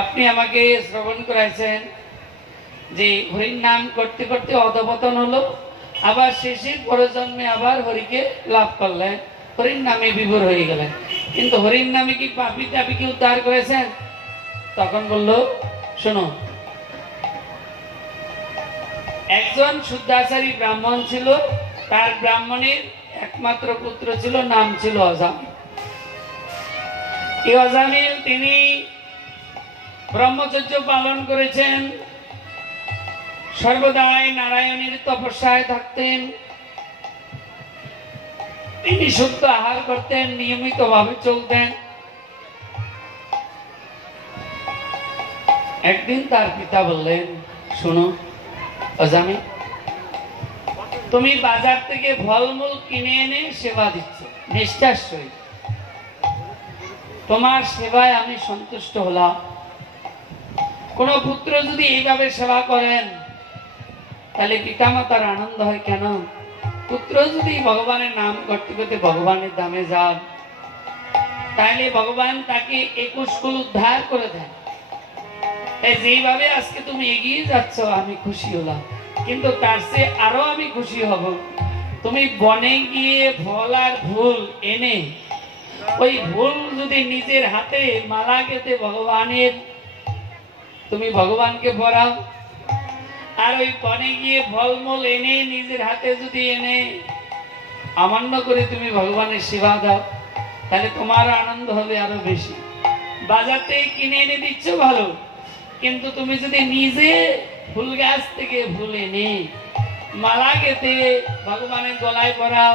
আপনি আমাকে শ্রবণ করাইছেন যে হরির নাম করতে করতে অধপতন হলো, আবার শেষে পরজন্মে আবার হরিকে লাভ করলেন, হরির নামে বিভোর হয়ে গেলেন। কিন্তু হরির নামে কি পাপী তাপীকে উদ্ধার করেছেন? তখন বলল, শোনো, একজন শুদ্ধাচারী ব্রাহ্মণ ছিল, তার ব্রাহ্মণের একমাত্র পুত্র ছিল, নাম ছিল অজামিল। এই অজামিল তিনি ব্রহ্মচর্য পালন করেছেন, সর্বদাই নারায়ণের তপস্যায় থাকতেন, তিনি শুদ্ধ আহার করতেন, নিয়মিত ভাবে চলতেন। একদিন তার পিতা বললেন, শোনো অজামিল, তুমি বাজার থেকে ফলমূল কিনে এনে সেবা দিচ্ছ নিষ্ঠার সহিত, তোমার সেবায় আমি সন্তুষ্ট হলাম। কোন পুত্র যদি এইভাবে সেবা করেন তাহলে পিতামাতার আনন্দ হয় কেন? পুত্র যদি ভগবানের নাম করতে করতে ভগবানের ধামে যান, তাহলে ভগবান তাকে 21 কুল উদ্ধার করে দেন। তাই যেইভাবে আজকে তুমি এগিয়ে যাচ্ছ আমি খুশি হলাম, কিন্তু তার চেয়ে আরো আমি খুশি হব তুমি বনে গিয়ে ফল আর ফুল এনে ওই ফুল যদি নিজের হাতে মালা গেঁথে ভগবানের তুমি ভগবানকে পরাও, আর ওই বনে গিয়ে ফলমূল এনে নিজের হাতে যদি এনে আমান্য করে তুমি ভগবানের সেবা দাও, তাহলে তোমার আনন্দ হবে আরো বেশি। বাজার থেকে কিনে এনে দিচ্ছ ভালো, কিন্তু তুমি যদি নিজে ফুল গাছ থেকে ফুল এনে মালা গেঁথে ভগবানের গলায় পরাও,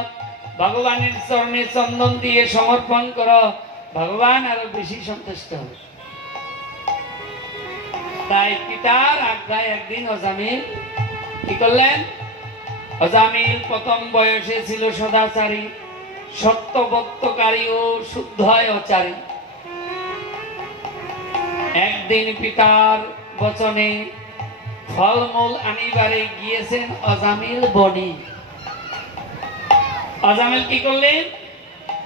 ভগবানের চরণে চন্দন দিয়ে সমর্পণ করো, ভগবান আরো বেশি সন্তুষ্ট হবে। তাই পিতার আজ্ঞায় একদিন অজামিল কি করলেন? অজামিল প্রথম বয়সে ছিল সদাচারী, সত্যবক্তকারী ও শুদ্ধচারী। একদিন পিতার বচনে ফলমূল আনিবারে গিয়েছেন অজামিল বনে। অজামিল কি করলেন?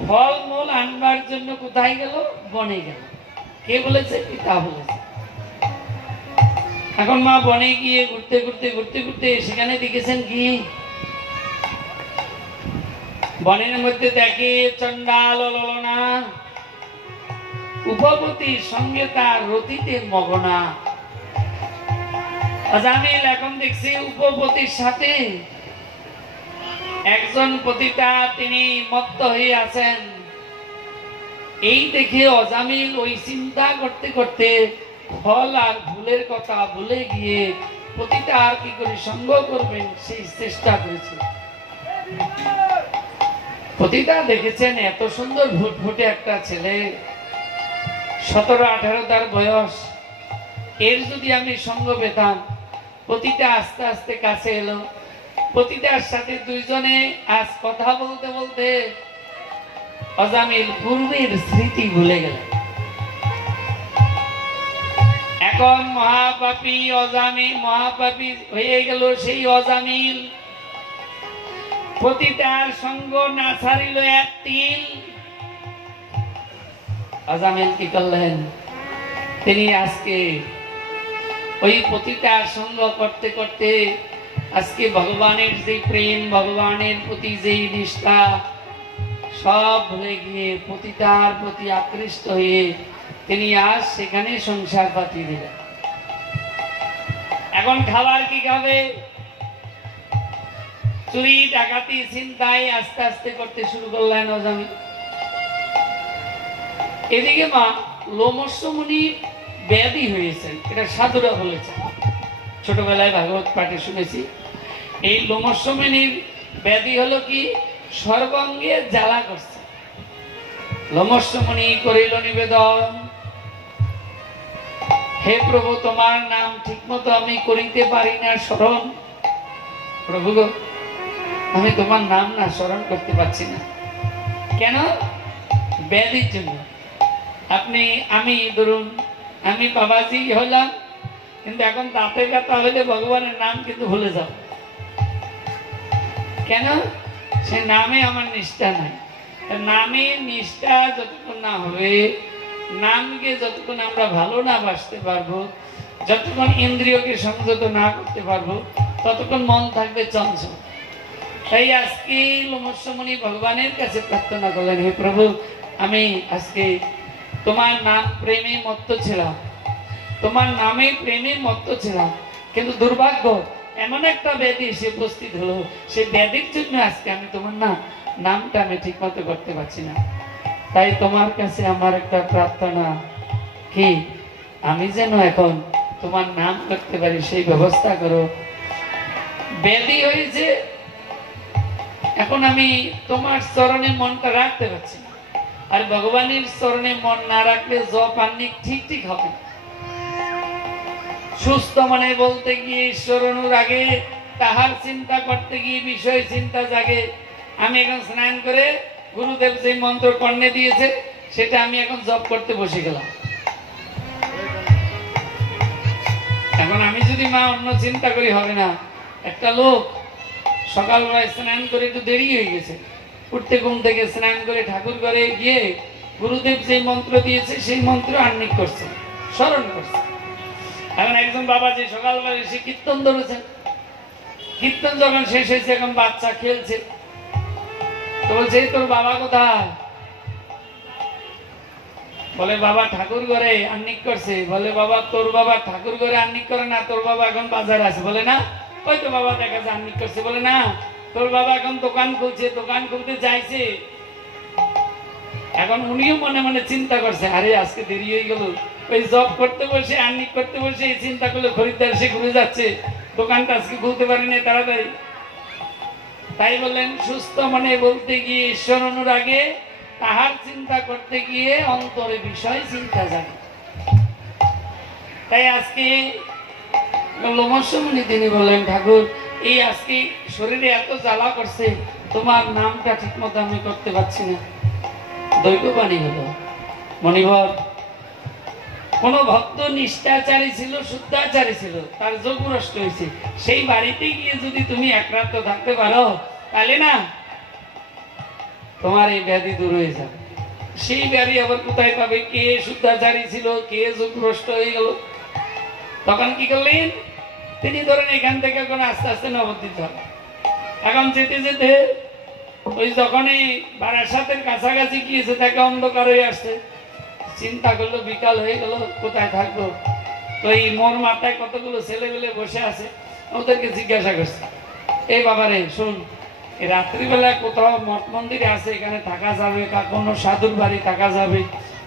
ফলমূল আনবার জন্য কোথায় গেল? বনে গেল। কে বলেছে? পিতা বলেছে। এখন মা বনে গিয়ে ঘুরতে ঘুরতে ঘুরতে ঘুরতে সেখানে দেখেছেন কি, বনের মধ্যে দেখে চন্ডাল ললনা উপপতির সঙ্গে তার রতিতে মগনা। অজামিল এখন দেখছি উপপতির সাথে একজন পতিতা, তিনি মত্ত হয়ে আছেন। এই দেখে অজামিল ওই চিন্তা করতে করতে ফল আর ফুলের কথা ভুলে গিয়ে পতিতা আর কি করে সঙ্গ করবেন সেই চেষ্টা করেছে। পতিতা দেখেছেন এত সুন্দর ফুটফুটে একটা ছেলে, 17-18 তার বয়স, এর যদি আমি সঙ্গ পেতাম। পতিতা আস্তে আস্তে কাছে এলো, পতিতার সাথে দুইজনে আজ কথা বলতে বলতে অজামিল পূর্বের স্মৃতি ভুলে গেলেন। এখন মহাপাপী অজামিল, মহাপাপী হয়ে গেল সেই অজামিল। পতিতার সঙ্গ না ছাড়িল এক তিল। অজামিল কি করলেন? তিনি আজকে ওই পতিতার সঙ্গ করতে করতে আজকে ভগবানের যে প্রেম, ভগবানের প্রতি যে নিষ্ঠা সব ভুলে গিয়ে পতিতার প্রতি আকৃষ্ট হয়ে তিনি আজ সেখানে সংসার পাতি দিলেন। এখন খাবার কি খাবে? চুরি ডাকাতি চিন্তায় আস্তে আস্তে করতে শুরু করলেন অজামিল। এদিকে মা লোমস্য মুনি ব্যাধি হয়েছেন, এটা সাধুরা বলেছেন, ছোটবেলায় ভাগবত পাঠে শুনেছি। এই লোমস্য মুনির ব্যাধি হলো কি, সর্বাঙ্গে জ্বালা করছে। লোমস্য মুনি করিল নিবেদন, হে প্রভু, তোমার নাম ঠিক মতো আমি করিতে পারি না স্মরণ। প্রভু গো, আমি তোমার নাম না স্মরণ করতে পারছি না। কেন? ব্যাধির জন্য। আমি ধরুন আমি বাবাজি হলাম, কিন্তু এখন দাঁতে ব্যথা হলে ভগবানের নাম কিন্তু ভুলে যাও। কেন? সে নামে আমার নিষ্ঠা নাই। নামে নিষ্ঠা যতক্ষণ না হবে নামকে যতক্ষণ আমরা ভালো না বাসতে পারবো, যতক্ষণ ইন্দ্রিয়কে সংযত না করতে পারবো, ততক্ষণ মন থাকবে চঞ্চল। তাই আজকে লোমস্যমুনি ভগবানের কাছে প্রার্থনা করলেন, হে প্রভু, আমি আজকে তোমার নাম প্রেমে মত্ত ছিলাম, তোমার নামে প্রেমে মত্ত ছিলাম, কিন্তু দুর্ভাগ্য এমন একটা ব্যাধি এসে উপস্থিত হলো, সেই ব্যাধির জন্য আজকে আমি তোমার নামটা আমি ঠিক মতো করতে পারছি না। তাই তোমার কাছে আমার একটা প্রার্থনা, কি আমি যেন এখন তোমার নাম করতে পারি সেই ব্যবস্থা করো। ব্যাধি হয়েছে, এখন আমি তোমার চরণে মনটা রাখতে পারছি না। আর ভগবানের চরণে মন না রাখলে জপ আহ্নিক ঠিক ঠিক হবে। সুস্থ মনে বলতে গিয়ে ঈশ্বর অনুরাগে, তাহার চিন্তা করতে গিয়ে বিষয় চিন্তা জাগে। আমি এখন স্নান করে গুরুদেব যে মন্ত্র কর্ণে দিয়েছে সেটা আমি এখন জপ করতে বসে গেলাম। এখন আমি যদি মা অন্য চিন্তা করি হবে না। একটা লোক সকালবেলায় স্নান করে একটু দেরি হয়ে গেছে, উঠতে ঘুম থেকে স্নান করে ঠাকুর ঘরে গিয়ে গুরুদেব যে মন্ত্র দিয়েছে সেই মন্ত্র আহ্নিক করছে, স্মরণ করছে। এখন একজন বাবা যে সকালবেলা এসে কীর্তন ধরেছেন, কীর্তন যখন শেষ হয়েছে এখন বাচ্চা খেলছে, তো বলছে তোর বাবা কোথায়? বলে বাবা ঠাকুর ঘরে আহ্নিক করছে। বলে বাবা তোর বাবা ঠাকুর ঘরে আহ্নিক করে না, তোর বাবা এখন বাজারে আছে। বলে না, ওই তো বাবা দেখা যায় আহ্নিক করছে। বলে না, তোর বাবা এখন দোকান খুলছে, দোকান খুলতে যাইছে। এখন উনিও মনে মনে চিন্তা করছে, আরে আজকে দেরি হয়ে গেল, ওই জব করতে বসে আহ্নিক করতে বসে এই চিন্তা করলে খরিদ্দার সে ঘুরে যাচ্ছে, দোকানটা আজকে খুলতে পারিনি তাড়াতাড়ি। তাই বললেন সুস্থ মনে বলতে গিয়ে ঈশ্বর অনুরাগে, তাহার চিন্তা করতে গিয়ে অন্তরে বিষয় চিন্তা জাগে। তাই আজকে লোমস্যমুনি তিনি বললেন, ঠাকুর এই আজকে শরীরে এত জ্বালা করছে, তোমার নামটা ঠিক মতো আমি করতে পারছি না। দৈববাণী হলো, মণিবর কোন ভক্ত নিষ্ঠাচারী ছিল, শুদ্ধাচারী ছিল, তার যোগভ্রষ্ট হয়েছে, সেই বাড়িতে গিয়ে যদি তুমি এক রাত থাকতে পারো তাহলে না তোমার এই ব্যাধি দূর হয়ে যাবে। সেই ব্যাধি আবার কোথায় পাবে? কে শুদ্ধাচারী ছিল, কে যোগভ্রষ্ট হয়ে গেল। তখন কি করলেন তিনি? ধরেন এখান থেকে কোন আস্তে আস্তে নবদ্বীপ হবে। এখন যেতে যেতে ওই যখনই বারাসাতের কাছাকাছি গিয়েছে, তাকে অন্ধকার হয়ে আসছে। চিন্তা করলো বিকাল হয়ে গেল, কোথায় থাকবো? তো এই মোর মাথায় কতগুলো ছেলেমেলে বসে আছে, ওদেরকে জিজ্ঞাসা করছে, এই বাবারে শুন, রাত্রিবেলা কোথাও মঠ মন্দিরে আছে, এখানে থাকা যাবে, কোনো সাধুর বাড়ি থাকা যাবে,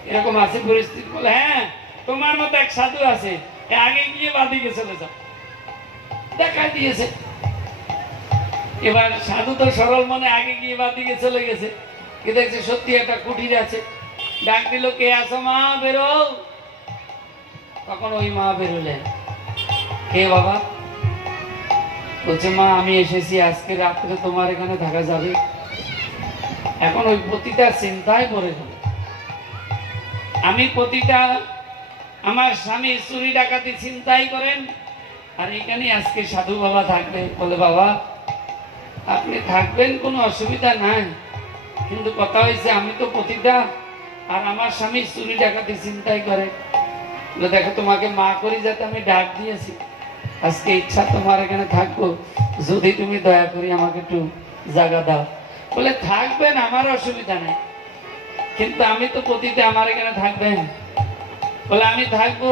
এরকম আছে পরিস্থিতি? বলে হ্যাঁ, তোমার মতো এক সাধু আছে, আগে গিয়ে বাদিকে চলে যাও। দেখা দিয়েছে। এবার সাধু তো সরল মনে আগে গিয়ে বাদিকে চলে গেছে, কি দেখছে সত্যি একটা কুটির আছে। ডাক দিল, কে আছো মা, বেরো। তখন ওই মা বেরোলেন। কে বাবা? বলছে মা আমি এসেছি, আজকে রাত্রে তোমার এখানে থাকা যাবে? এখন ওই পতিটা চিন্তায় পড়ে গেল, আমি পতিটা, আমার স্বামী চুরি ডাকাতি চিন্তাই করেন, আর এখানে আজকে সাধু বাবা থাকবে। বলে বাবা আপনি থাকবেন, কোনো অসুবিধা নাই, কিন্তু কথা হয়েছে আমি তো পতিতা, আর আমার স্বামী চুরি ডাকাতি চিন্তাই করে। বলে দেখো তোমাকে মা করি যাতে আমি ডাক দিয়েছি, আজকে ইচ্ছা তোমার এখানে থাকবো, যদি তুমি দয়া করি আমাকে একটু জায়গা দাও। বলে থাকবেন, আমার অসুবিধা নেই, কিন্তু আমি তো পতিতে, আমার এখানে থাকবেন? বলে আমি থাকবো,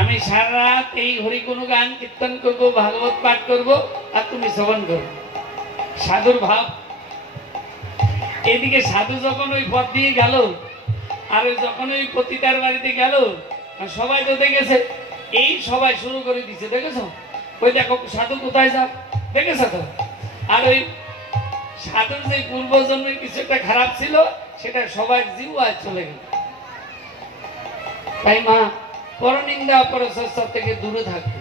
আমি সারা রাত এই হরিগুণ গান কীর্তন করবো, ভাগবত পাঠ করবো, আর তুমি শ্রবণ করবো। সাধুর ভাব। এদিকে সাধু যখন ওই পথ দিয়ে গেল, আর যখন ওই পতিতার বাড়িতে গেল, সবাই তো দেখেছে, এই সবাই শুরু করে দিচ্ছে, দেখেছো? ওই দেখো সাধু কোথায় যা, দেখেছো তো? আর ওই সাধুর যে পূর্বজন্মের কিছু একটা খারাপ ছিল, সেটা সবাই জীব আজ চলে গেল। তাই মা পরনিন্দা পরচর্চা থেকে দূরে থাকবে।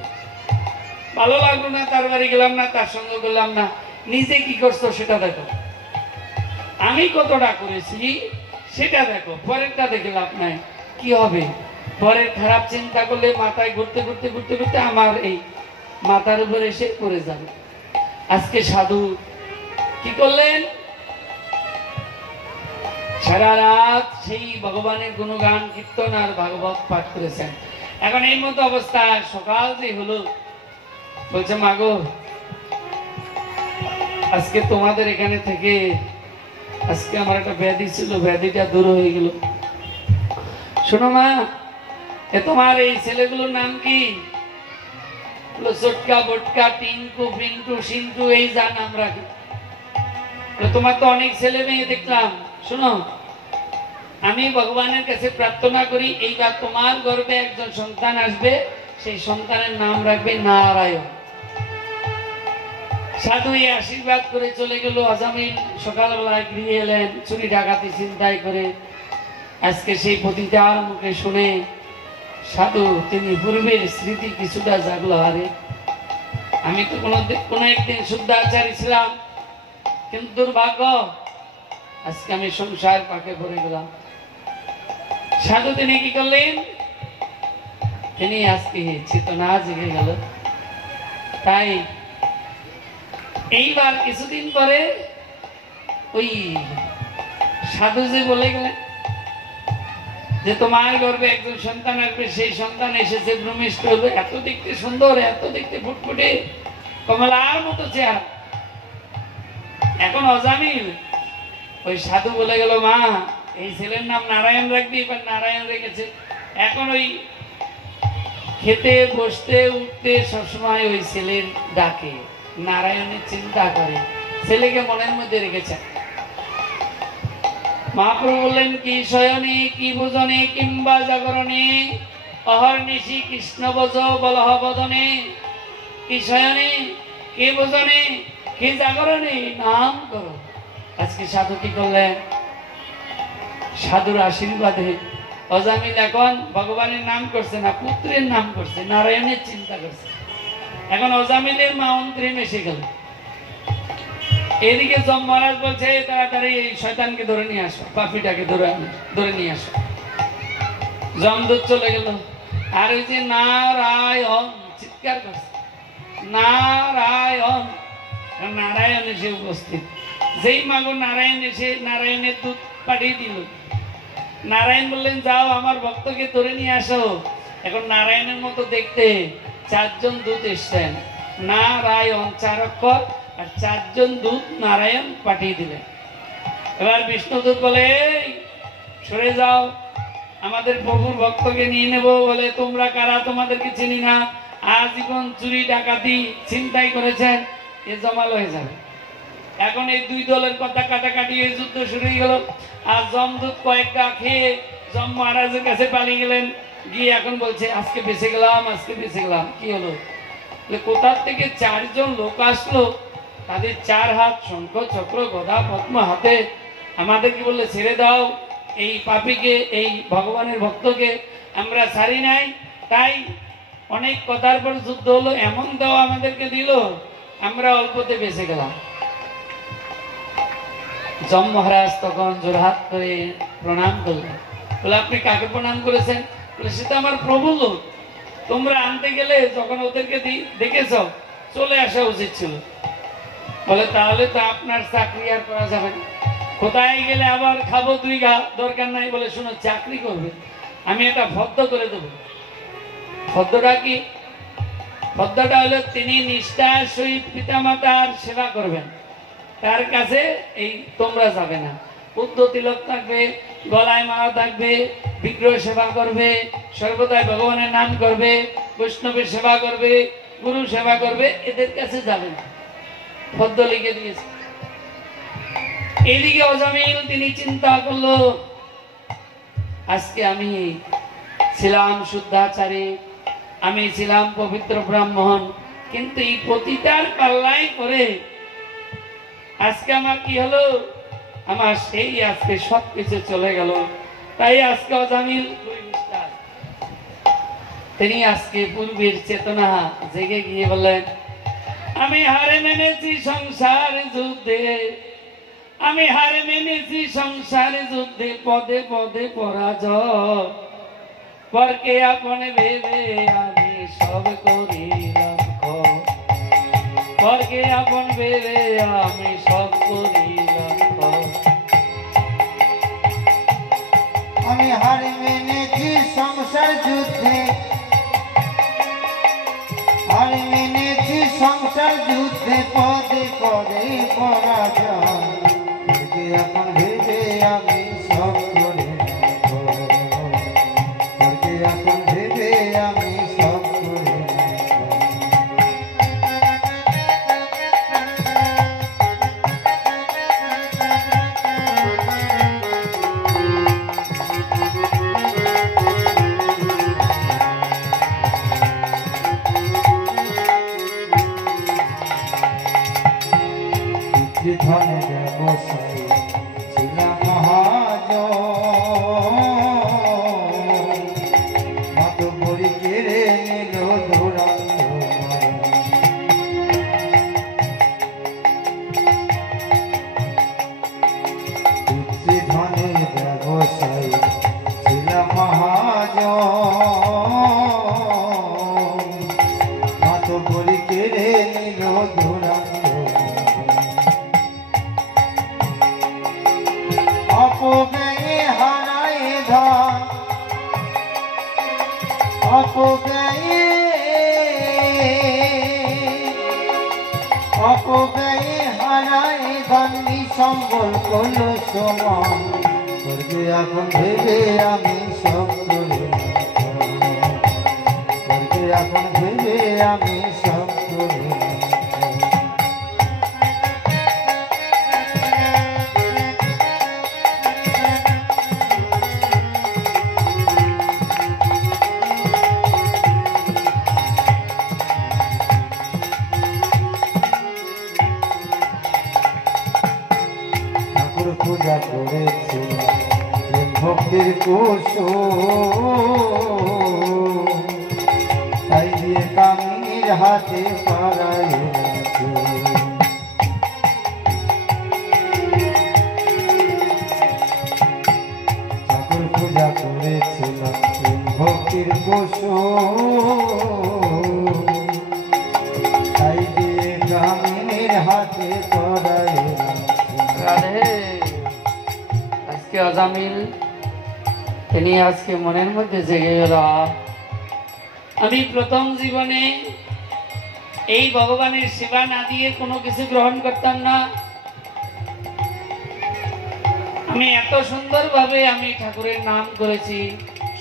ভালো লাগলো না, তার বাড়ি গেলাম না, তার সঙ্গে গেলাম না, নিজে কি করছো সেটা দেখো, আমি কতটা করেছি সেটা দেখো, পরেরটা দেখে লাভ নাই। কি হবে? পরের খারাপ চিন্তা করলে মাথায় ঘুরতে ঘুরতে ঘুরতে ঘুরতে আমার এই মাথার উপর এসে পড়ে যাবে। আজকে সাধু কি করলেন? সারা রাত সেই ভগবানের গুণগান কীর্তন আর ভাগবত পাঠ করেছেন। এখন এই মতো অবস্থা, সকাল যে হলো, বলছে মাগো আজকে তোমাদের এখানে থেকে আজকে আমার একটা ব্যাধি ছিল, ব্যাধিটা দূর হয়ে গেল। শোনো মা, তোমার এই ছেলেগুলোর নাম কি? চটকা বটকা, টিঙ্কু, পিন্টু, সিন্টু, এই যা নাম রাখি। তোমার তো অনেক ছেলে মেয়ে দেখলাম। শোনো, আমি ভগবানের কাছে প্রার্থনা করি এইবার তোমার গর্ভে একজন সন্তান আসবে, সেই সন্তানের নাম রাখবে নারায়ণ। সাধু এই আশীর্বাদ করে চলে গেল। আজামিল সকালবেলায় গৃহে এলেন, চুরি ডাকাতি চিন্তাই করে। আজকে সেই পতিতার মুখে শুনে সাধু তিনি পূর্বের স্মৃতি কিছুটা জাগলো। আরে আমি তো কোনো একদিন শুদ্ধাচারী ছিলাম, কিন্তু দুর্ভাগ্য আজকে আমি সংসার পাকে পড়ে গেলাম। সাধু তিনি কি করলেন? তিনি আজকে চেতনা জেগে গেল। তাই এইবার কিছুদিন পরে ওই সাধু যে বলে গেলেন যে তোমার গর্ভে একজন সন্তান আসবে, সেই সন্তান এসেছে ভূমিষ্ঠ হলো, এত দেখতে সুন্দর, এত দেখতে ফুটফুটে কমলার মতো চেহারা। এখন অজামিল ওই সাধু বলে গেল, মা এই ছেলের নাম নারায়ণ রাখবি। এবার নারায়ণ রেখেছে। এখন ওই খেতে বসতে উঠতে সবসময় ওই ছেলের ডাকে, নারায়ণের চিন্তা করে, ছেলেকে মনের মধ্যে রেখেছে। মহাপ্রভু বললেন, কি শয়নে কি ভোজনে কিংবা জাগরণে অহর্নিশি কৃষ্ণ বজ বলহ বদনে। কি শয়নে কি ভোজনে কি জাগরণে নাম করো। আজকে সাধু কি করলেন? সাধুর আশীর্বাদে অজামিল এখন ভগবানের নাম করছে না, পুত্রের নাম করছে, নারায়ণের চিন্তা করছে। এখন অজামিলের মা অন্তরে এসে গেল। এদিকে যম মহারাজ বলছে, তাড়াতাড়ি এই শয়তানকে ধরে নিয়ে আসো, পাপীটাকে ধরে নিয়ে আসো। যমদূত চলে গেল। আর ওই যে নারায়ণ চিৎকার করছে, নারায়ণ, নারায়ণ এসে উপস্থিত। যেই মাগো নারায়ণ এসে নারায়ণের দূত পাঠিয়ে দিল। নারায়ণ বললেন, যাও আমার ভক্তকে ধরে নিয়ে আসো। এখন নারায়ণের মতো দেখতে চারজন দূত এসছেন। নারায়ণ 4 অক্ষর, আর 4 জন দূত নারায়ণ পাঠিয়ে দিলেন। এবার বিষ্ণুদূত বলে, সরে যাও, আমাদের প্রভুর ভক্তকে নিয়ে নেব। বলে, তোমরা কারা? তোমাদেরকে চিনি না। আজীবন চুরি ডাকাতি ছিনতাই করেছেন, এ জমাল হয়ে যাবে। এখন এই দুই দলের কথা কাটাকাটি, এই যুদ্ধ শুরু হয়ে গেল। আর যমদূত কয়েক গা খেয়ে যম মহারাজের কাছে পালিয়ে গেলেন। গিয়ে এখন বলছে, আজকে বেঁচে গেলাম, আজকে বেঁচে গেলাম। কি হলো? কোথার থেকে 4 জন লোক আসলো, তাদের 4 হাত শঙ্খ চক্র গদা পদ্ম হাতে। আমাদেরকে বললে, ছেড়ে দাও এই পাপীকে, এই ভগবানের ভক্তকে। আমরা ছাড়ি নাই। তাই অনেক কথার পর যুদ্ধ হলো, এমন দাও আমাদেরকে দিল, আমরা অল্পতে বেঁচে গেলাম। যম মহারাজ তখন জোরহাত করে প্রণাম করলেন। বলে, আপনি কাকে প্রণাম করেছেন? বলে, সেটা আমার প্রভু লোক, তোমরা আনতে গেলে যখন ওদেরকে দেখেছ, চলে আসা উচিত ছিল। বলে, তাহলে তো আপনার চাকরি আর করা যাবে না। কোথায় গেলে আবার খাবো 2 ঘা, দরকার নাই। বলে, শোনো, চাকরি করবে, আমি এটা ফদ্দ করে দেবো। ফদ্দটা কি? ফদ্দটা হলো, তিনি নিষ্ঠার সহিত পিতামাতার সেবা করবেন, তার কাছে এই তোমরা যাবে না। উদ্ধ তিলক থাকবে, গলায় মালা থাকবে, বিগ্রহ সেবা করবে, সর্বদাই ভগবানের নাম করবে, বৈষ্ণবের সেবা করবে, গুরু সেবা করবে, এদের কাছে যাবে না। পদ্ম লিখে দিয়েছে। এদিকে অজামিল তিনি চিন্তা করলো, আজকে আমি ছিলাম শুদ্ধাচারী, আমি ছিলাম পবিত্র ব্রাহ্মণ, কিন্তু এই পতিতার পাল্লাই করে আজকে আমার কি হলো? আমার সেই আজকে সবকিছু চলে গেল। তাই আজকে অজামিল তিনি আজকে পূর্বের চেতনা জেগে গিয়ে বললেন, আমি হারে মেনেছি সংসার যুদ্ধে, আমি হারে মেনেছি সংসার যুদ্ধে, পদে পদে পরাজয়, পরকে আপন ভেবে আমি সব করিলাম, পরকে আপন ভেবে আমি সব করিলাম। আমি হার মেনেছি সংসার যুদ্ধে, হার মেনেছি সংসার যুদ্ধে, পদে পদে পরাজয়। এখন ভেবে আমি সব করে এখন ভেবে আমি সব করে ধনে ব্যবসায়ী ছিলাম মহাজন, মত বড়ি কেড়ে নিল দুরান্ত। ধনে ব্যবসায়ী ছিলাম মহাজন, মত বড়ি কেড়ে নিল দুরান্ত। অপব্যয়ে হারায় ধন, অপব্যয়ে অপব্যয়ে হারায় ধন, নিসম্বল করল সমান। করবে এখন ভেবে আমি সব করে করবে এখন ভেবে আমি সব করে পূজা করেছিলাম ভক্তির কুসুম, তাই দিয়ে কামিনীর হাতে পাড়াইয়াছি। ঠাকুর পূজা করেছিলাম ভক্তির কুসুম, তাই দিয়ে কামিনীর হাতে পাড়াইয়াছি। আজকে আজামিল তিনি আজকে মনের মধ্যে জেগে গেল, আমি প্রথম জীবনে এই ভগবানের সেবা না দিয়ে কোনো কিছু গ্রহণ করতাম না। আমি এত সুন্দরভাবে আমি ঠাকুরের নাম করেছি,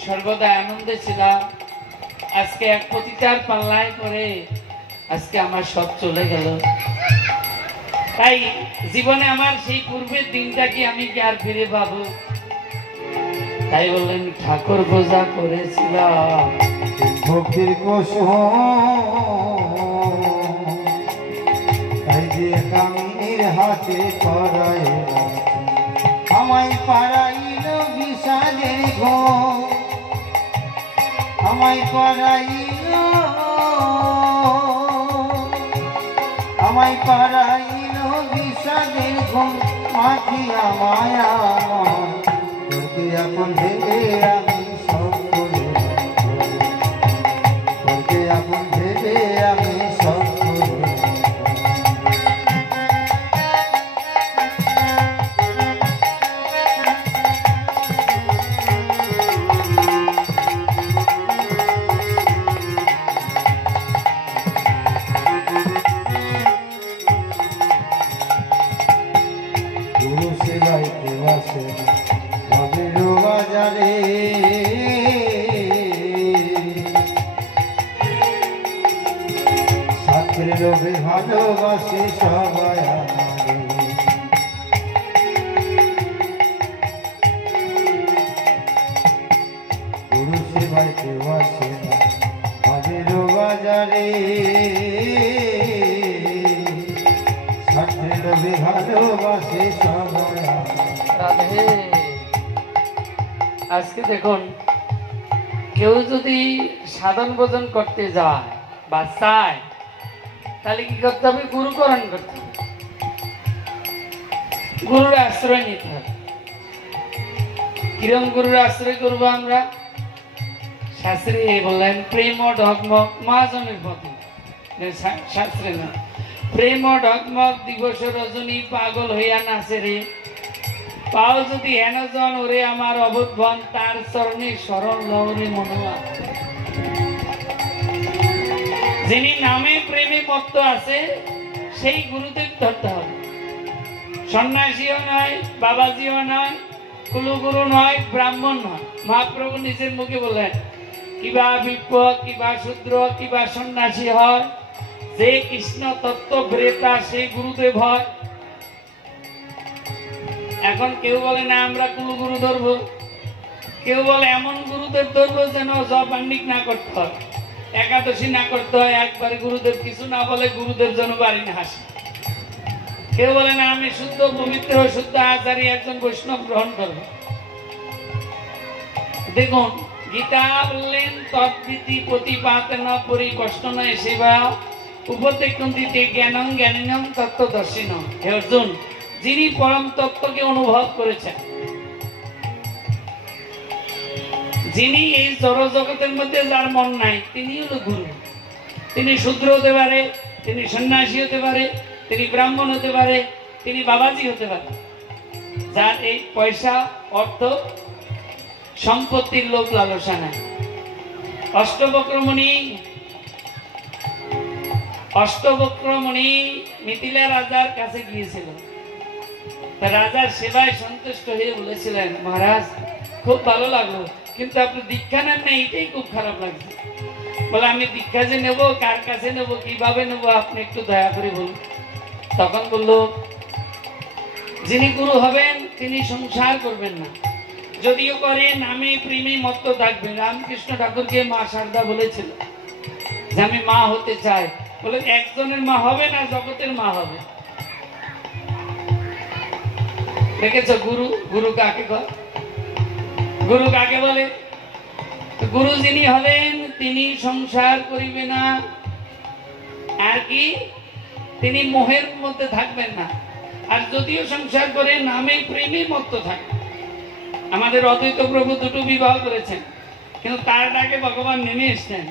সর্বদা আনন্দে ছিলাম। আজকে এক পতিতার পাল্লায় করে আজকে আমার সব চলে গেল। তাই জীবনে আমার সেই পূর্বের দিনটা কি আমি কি আর ফিরে পাবো? তাই বললেন ঠাকুর পূজা করেছিলাম ভক্তির কুসুম, তাই দিয়ে কামিনীর হাতে পাড়াইয়াছি। আমায় পাড়াইল বিষাদের ঘুম, আমায় পাড়াইল, আমায় পাড়াইল বিষাদের ঘুম, মাখিয়া মায়া করতে এখন ভেবে আমি সব করে করতে এখন ভেবে আমি সব করে গুরু সেবাইতে বসে নবীর বাজারে, সাথের লোভে ভালোবাসে সবাই আমারে। গুরু সেবাইতে বসে নবীর বাজারে, সাথের লোভে ভালোবাসে সবাই আমারে। আজকে দেখুন, কেউ যদি সাধন ভোজন করতে যায় বা চায়, তাহলে কি করতে হবে? গুরুকরণ করতে হবে, গুরুর আশ্রয় নিতে হবে। কিরম গুরুর আশ্রয় করবো আমরা? শাস্ত্রে বললেন প্রেম ঢকমক মহাজনের পথে, শাস্ত্রে না, প্রেম ঢকমক দিবস রজনী পাগল হইয়া নাচে রে। পাও যদি হেন জন ওরে আমার অবোধন, তার চরণে শরণ লহরে মনোয়া। যিনি নামে প্রেমে মত্ত আছে সেই গুরুদেব ধরতে হবে। সন্ন্যাসীও নয়, বাবাজিও নয়, কুলগুরু নয়, ব্রাহ্মণ নয়। মহাপ্রভু নিজের মুখে বলেন, কিবা বিপ্র, কিবা শূদ্র, কিবা সন্ন্যাসী হয়, যে কৃষ্ণ তত্ত্ব ব্রেতা সেই গুরুদেব হয়। এখন কেউ বলে না আমরা কুলগুরু ধরবো, কেউ বলে এমন গুরুদেব ধরবো যেন জবান্নিক না করতে হয়, একাদশী না করতে হয়, একবারে গুরুদেব কিছু না বলে গুরুদেব যেন বাড়ি না হাসে। কেউ বলে না আমি শুদ্ধ পবিত্র শুদ্ধ আচারী একজন বৈষ্ণব গ্রহণ করব। দেখুন গীতা বললেন তদ্বিতি প্রতিপাতেন পরিকষ্টন সেবা উপদেক্ষন্তিতে জ্ঞানং জ্ঞানিনং তত্ত্বদর্শিনং। হে অর্জুন, যিনি পরম তত্ত্বকে অনুভব করেছেন, যিনি এই জড় জগতের মধ্যে যার মন নাই, তিনি হলো গুরু। তিনি শূদ্র হতে পারে, তিনি সন্ন্যাসী হতে পারে, তিনি ব্রাহ্মণ হতে পারে, তিনি বাবাজি হতে পারে। যার এই পয়সা অর্থ সম্পত্তির লোভ লালসা নাই। অষ্টবক্রমণি মিথিলা রাজার কাছে গিয়েছিল। রাজার সেবায় সন্তুষ্ট হয়ে বলেছিলেন, মহারাজ খুব ভালো লাগলো, কিন্তু আপনি দীক্ষা নেন না, এটাই খুব খারাপ লাগছে। বলে আমি দীক্ষা যে নেবো, কার কাছে নেবো, কিভাবে নেবো, আপনি একটু দয়া করে বলুন। তখন বলল, যিনি গুরু হবেন তিনি সংসার করবেন না, যদিও করেন নামে প্রেমে মত্ত থাকবেন। রামকৃষ্ণ ঠাকুরকে মা শারদা বলেছিল যে আমি মা হতে চাই। বলে একজনের মা হবে না, জগতের মা হবে। দেখেছ গুরু, গুরু কাকে কয়? গুরু কাকে বলে? গুরু যিনি হবেন তিনি সংসার করিবে না, আর কি তিনি মোহের মধ্যে থাকবেন না, আর যদিও সংসার করে নামে প্রেমে মত্ত থাকবে। আমাদের অদ্বৈত প্রভু দুটো বিবাহ করেছেন, কিন্তু তার ডাকে ভগবান নেমে এসছেন।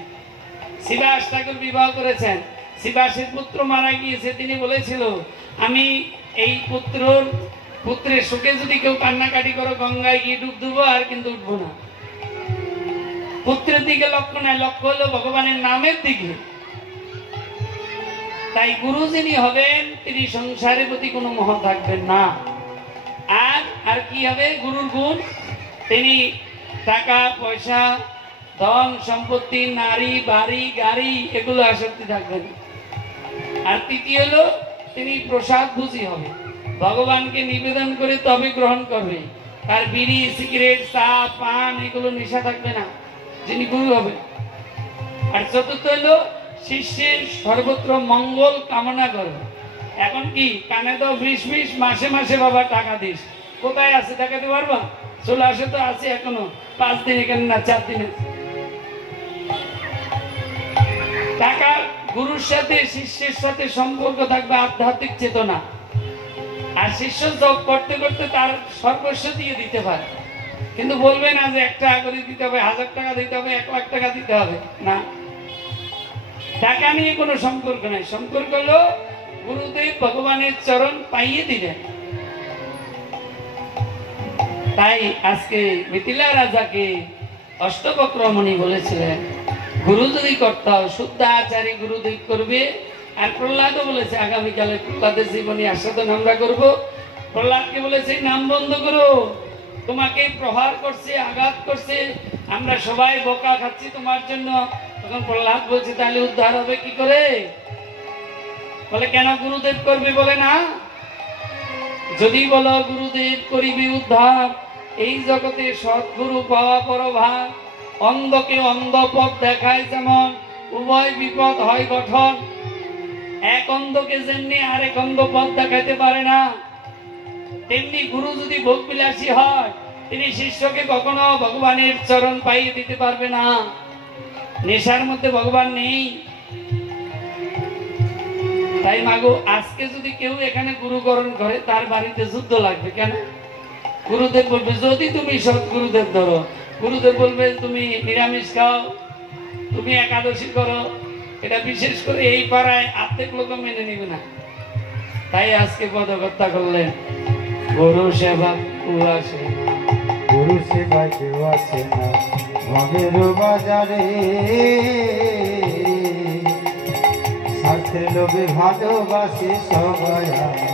শিবাস ঠাকুর বিবাহ করেছেন, শিবাসের পুত্র মারা গিয়েছে, তিনি বলেছিল আমি এই পুত্রের সুখে যদি কেউ কান্নাকাটি করো গঙ্গায় গিয়ে ডুব দেবো, আর কিন্তু উঠবো না। পুত্রের দিকে লক্ষ্য নাই, লক্ষ্য হলো ভগবানের নামের দিকে। তাই গুরু যিনি হবেন তিনি সংসারের প্রতি কোনো মোহ থাকবেন না। আর কি হবে গুরুর গুণ? তিনি টাকা পয়সা ধন সম্পত্তি নারী বাড়ি গাড়ি এগুলো আসক্তি থাকবেন। আর তৃতীয় হলো তিনি প্রসাদ ভুজি হবে, ভগবানকে নিবেদন করে তবে গ্রহণ করবে। তার বিড়ি সিগারেট চা পান এগুলো নেশা থাকবে না, যিনি গুরু হবে। আর চতুর্থ হলো শিষ্যের সর্বত্র মঙ্গল কামনা করবে। এখন কি কানে দাও বিষ মাসে মাসে বাবা টাকা দিস, কোথায় আছে দেখাতে পারবা? চলে আসে তো আছে এখনো 5 দিন, এখানে না 4 দিনে। টাকা গুরুর সাথে শিষ্যের সাথে সম্পর্ক থাকবে আধ্যাত্মিক চেতনা। আর শিষ্য জব করতে করতে তার সর্বস্ব দিয়ে দিতে পারে, কিন্তু বলবে না যে 1 টাকা করে দিতে হবে, 1000 টাকা দিতে হবে, 1 লাখ টাকা দিতে হবে না। টাকা নিয়ে কোনো সম্পর্ক নাই, সম্পর্ক হলো গুরুদেব ভগবানের চরণ পাইয়ে দিলেন। তাই আজকে মিথিলা রাজাকে অষ্টবক্রমণি বলেছিলেন, গুরু যদি করতে হয় শুদ্ধ আচারী গুরুদেব করবে। আর প্রহ্লাদও বলেছে আগামীকালে প্রহ্লাদের জীবনী আস্বাদন আমরা করব। প্রহ্লাদকে বলেছে নাম বন্ধ করো, তোমাকে প্রহার করছে, আঘাত করছে, আমরা সবাই বোকা খাচ্ছি তোমার জন্য। তখন প্রহ্লাদ বলছে তাহলে উদ্ধার হবে কি করে? বলে কেন গুরুদেব করবে? বলে না, যদি বলো গুরুদেব করিবে উদ্ধার, এই জগতে সৎগুরু পাওয়া বড় ভার। অন্ধকে অন্ধ পথ দেখায় যেমন, উভয় বিপদ হয় গঠন। এক অন্ধকে যেমনি আরেক অন্ধ পথ দেখাইতে পারে না, তেমনি গুরু যদি ভোগ বিলাসী হয় তিনি শিষ্যকে কখনো ভগবানের চরণ পাইয়ে দিতে পারবে না। নেশার মধ্যে ভগবান নেই। তাই মাগো আজকে যদি কেউ এখানে গুরুকরণ করে তার বাড়িতে যুদ্ধ লাগবে। কেন? গুরুদেব বলবে যদি তুমি সৎ গুরুদেব ধরো, গুরুদেব বলবে তুমি নিরামিষ খাও, তুমি একাদশী করো। এটা বিশেষ করে এই পাড়ায় আর্ধেক লোক মেনে নিবে না। তাই আজকে পদকর্তা করলেন গুরু সেবা আসে না। গুরু সেবায় কেউ আসে না ভবের বাজারে, স্বার্থের লোভে ভালোবাসে সবাই আমায়।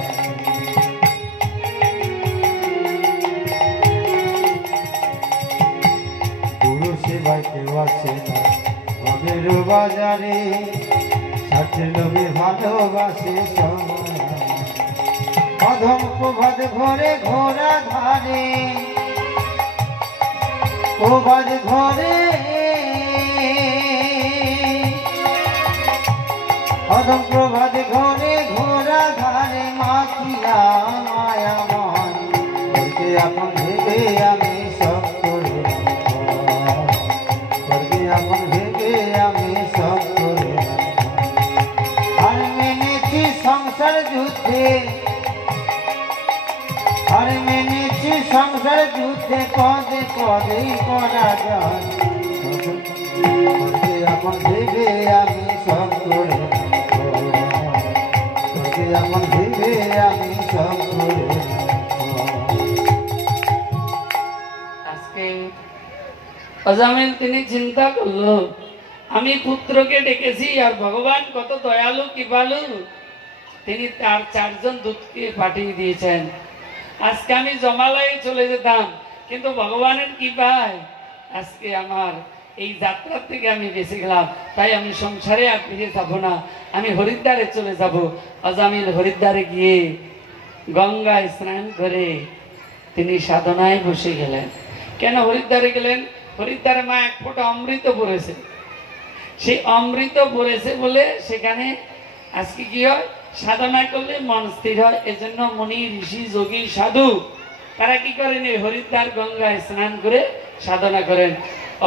গুরু সেবায় কেউ আসে না ভবের বাজারে, স্বার্থের লোভে ভালোবাসে সবাই আমায়। অধম প্রভাত ঘরে ঘোরা ধারে, প্রভাত ঘরে অধম প্রভাত ঘরে ঘোরা ধারে, মাখিয়া মায়াময় করকে আপন ভেবে আমি সব করে, করকে আপন ভেবে আমি সব করে। আর মেনেছি সংসার যুদ্ধে, আর মেনেছি সংসার যুদ্ধে, পদে পদে করা যায় করকে আপন ভেবে আমি সব করে, করকে আপন ভেবে আমি সব করে। আজকে অজামিল তিনি চিন্তা করলো, আমি পুত্রকে ডেকেছি আর ভগবান কত দয়ালু কৃপালু, তিনি তার 4 জন দূতকে পাঠিয়ে দিয়েছেন। আজকে আমি জমালয়ে চলে যেতাম, কিন্তু ভগবানের কৃপায় আজকে আমার এই যাত্রার থেকে আমি বেঁচে গেলাম। তাই আমি সংসারে আর ফিরে যাবো না, আমি হরিদ্বারে চলে যাব। অজামিল হরিদ্বারে গিয়ে গঙ্গায় স্নান করে তিনি সাধনায় বসে গেলেন। কেন হরিদ্বারে গেলেন? হরিদ্বারে মা 1 ফোঁটা অমৃত পড়েছে, সেই অমৃত পড়েছে বলে সেখানে আজকে কি হয়, সাধনা করলে মন স্থির হয়। এজন্য মুনি ঋষি যোগী সাধু তারা কি করেন, এই হরিদ্বার গঙ্গায় স্নান করে সাধনা করেন।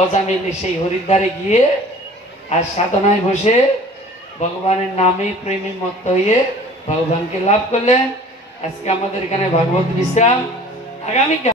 অজামিল সেই হরিদ্বারে গিয়ে আর সাধনায় বসে ভগবানের নামে প্রেমে মত্ত হয়ে ভগবানকে লাভ করলেন। আজকে আমাদের এখানে ভাগবত বিশ্রাম। আগামী